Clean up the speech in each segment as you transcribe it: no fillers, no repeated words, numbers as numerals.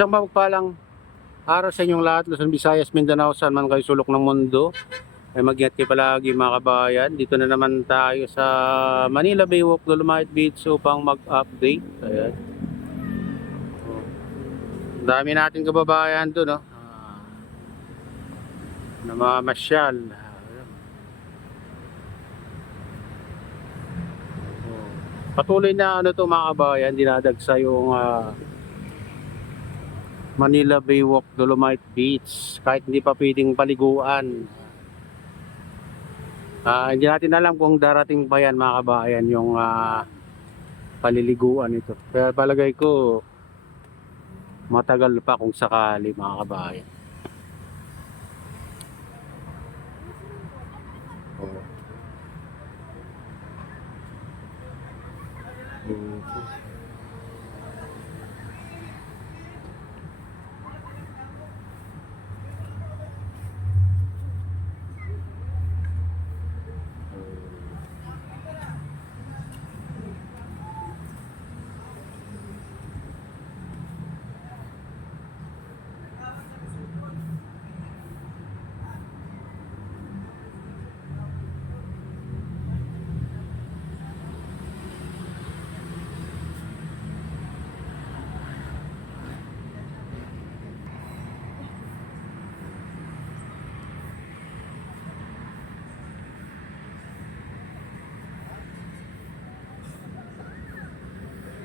Isang mapagpalang araw sa inyong lahat, Luzon, Visayas, Mindanao, saan man kayo sulok ng mundo. Ay mag-ingat kayo palagi mga kabayan. Dito na naman tayo sa Manila Baywalk, Dolomite Beach upang mag-update. Ayan. Dami natin kababayan doon, no? Namamasyal. Patuloy na ano to mga kabayan, dinadagsa yung Manila Baywalk, Dolomite Beach. Kahit hindi pa pwedeng paliguan. Hindi natin alam kung darating pa yan mga kabayan yung paliliguan ito. Kaya palagay ko matagal pa kung sakali mga kabayan. Oh.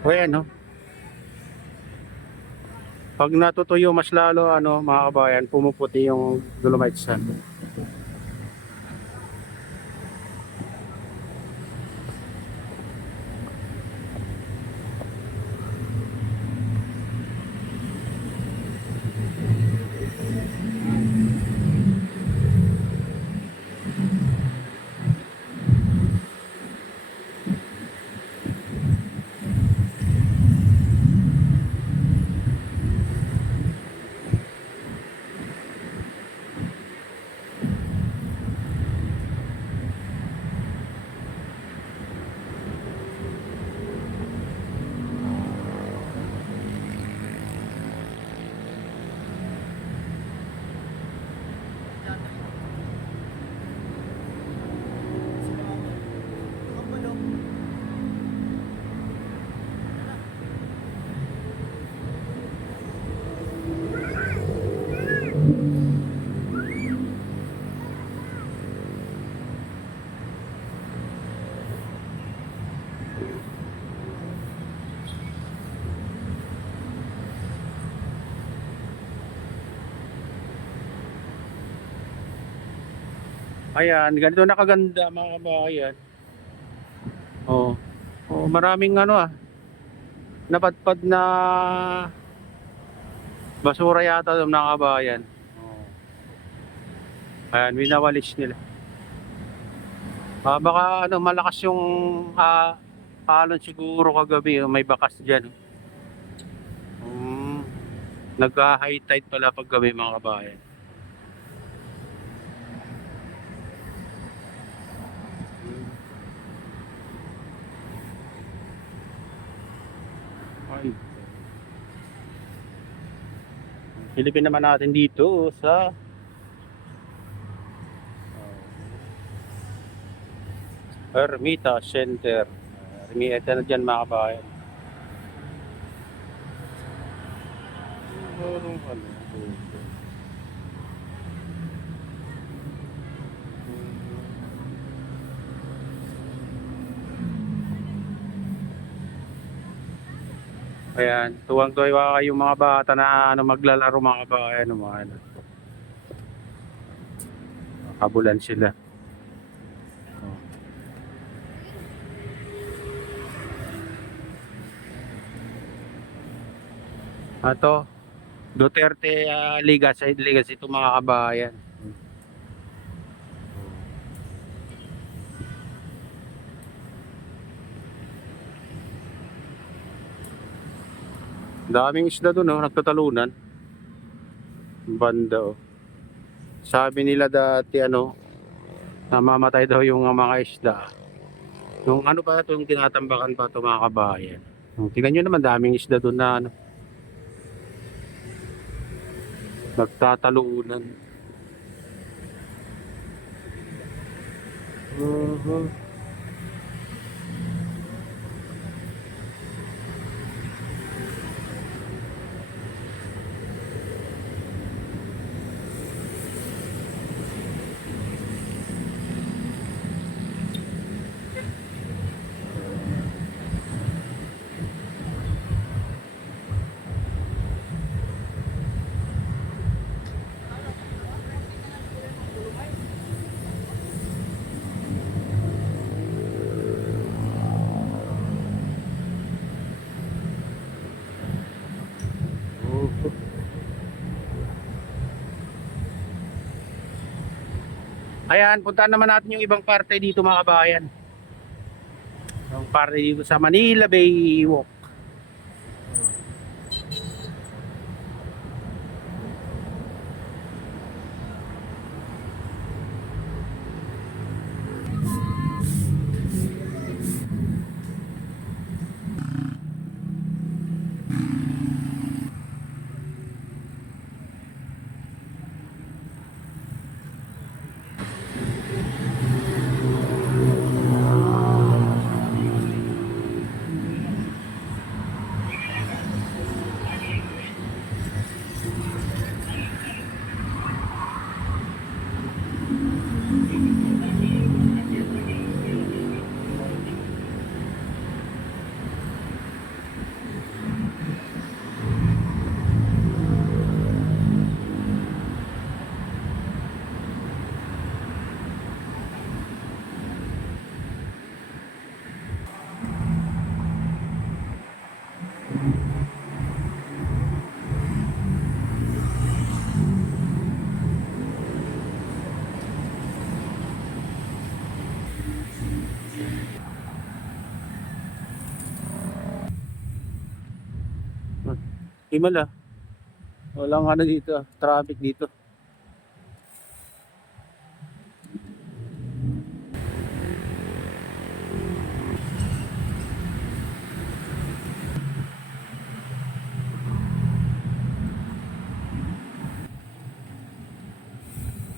O yan, no? Pag natutuyo mas lalo ano mga kabayan, pumuputi yung Dolomite sand. Ayan, ganito na kaganda mga kabayan. Oh. Oh, maraming ano napadpad na basura yata ng mga kabayan. Oh. Ayan, winawalis nila. Baka ano malakas yung alon siguro kagabi, may bakas diyan. Nag-high tide pala pag gabi mga kabayan. Ay. Silipin naman natin dito sa Ermita Center. Ermita na dyan mga kabayan. Ayan, tuwang-tuwa yung mga bata na ano, maglalaro mga kabayan. Ano. Kabulan sila. Ato, Duterte Legacy ito mga kabayan. Daming isda doon, oh, nagtatalunan. Banda, oh. Sabi nila dati ano, namamatay daw yung mga isda. Yung ano pa ito, yung tinatambakan pa ito mga kabayan. Tingnan nyo naman, daming isda doon na ano. Nagtatalunan. Mhm. Ayan, puntahan naman natin yung ibang parte dito mga kabayan. Yung parte dito sa Manila Bay Walk. Himala. Walang ano dito, traffic dito.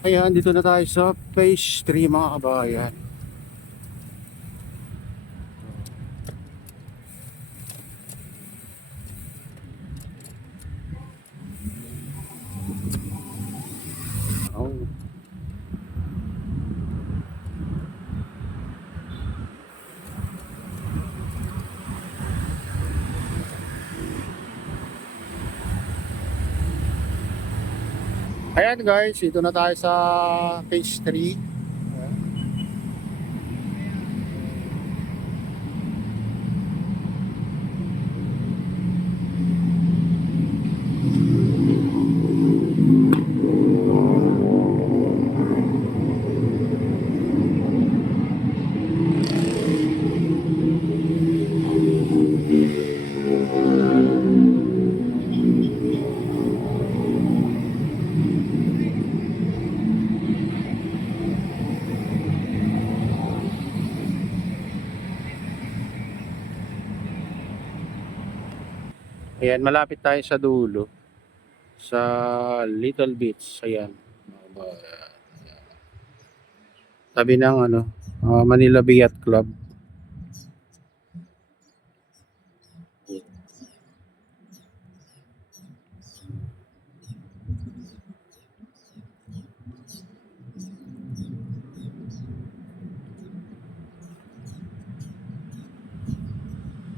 Ayan, dito na tayo sa phase 3 mga kabayan. Oh. Ayan guys, dito na tayo sa phase 3. Ayan, malapit tayo sa dulo. Sa Little Beach. Ayan. Tabi ng ano, Manila Bay Yacht Club.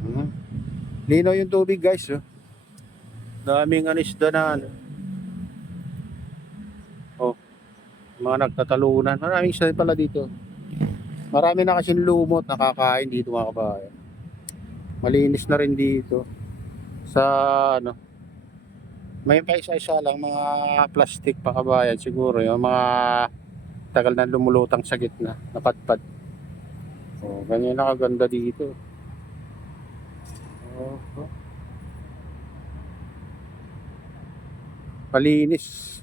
Hmm. Linaw yung tubig guys. Oh. Daming isda na ano. Oh, mga nagtatalunan. Maraming isda pala dito. Marami na kasing lumot nakakain dito mga kabayan. Malinis na rin dito. Sa ano, may pa isa-isa lang mga plastic pa kabayan siguro. Yung mga tagal na lumulutang sa gitna. Napadpad. Oh, ganyan nakaganda dito. Oh, oh. Malinis.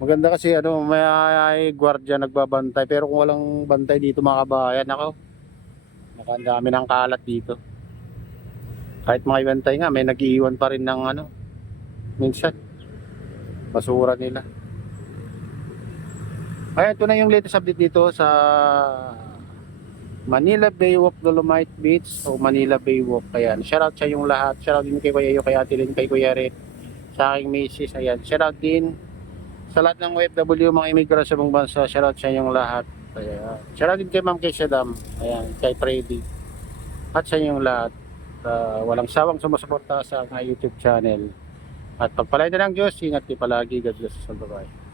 Maganda kasi ano, may gwardiya nagbabantay pero kung walang bantay dito mga kabayan, ako, nakandami ng kalat dito. Kahit mga bantay nga, may nag-iiwan pa rin ng ano, minsan. basura nila. Kaya ito na yung latest update dito sa Manila Bay Walk, Dolomite Beach o Manila Bay Walk. Ayan, shoutout sa yung lahat. Shoutout din kay Kuya Iyo, kay Ate Lynn, kay Kuya Red, sa aking misis. Ayan, shoutout din sa lahat ng OFW, mga immigrant sa buong bansa. Shoutout sa inyong lahat. Ayan, shoutout din kay Ma'am Keisha Dam. Ayan, kay Freddy. At sa inyong lahat. Walang sawang sumusuporta sa aking YouTube channel. At pagpalain na ng Diyos, ingat kayo palagi. God bless us all. Bye-bye.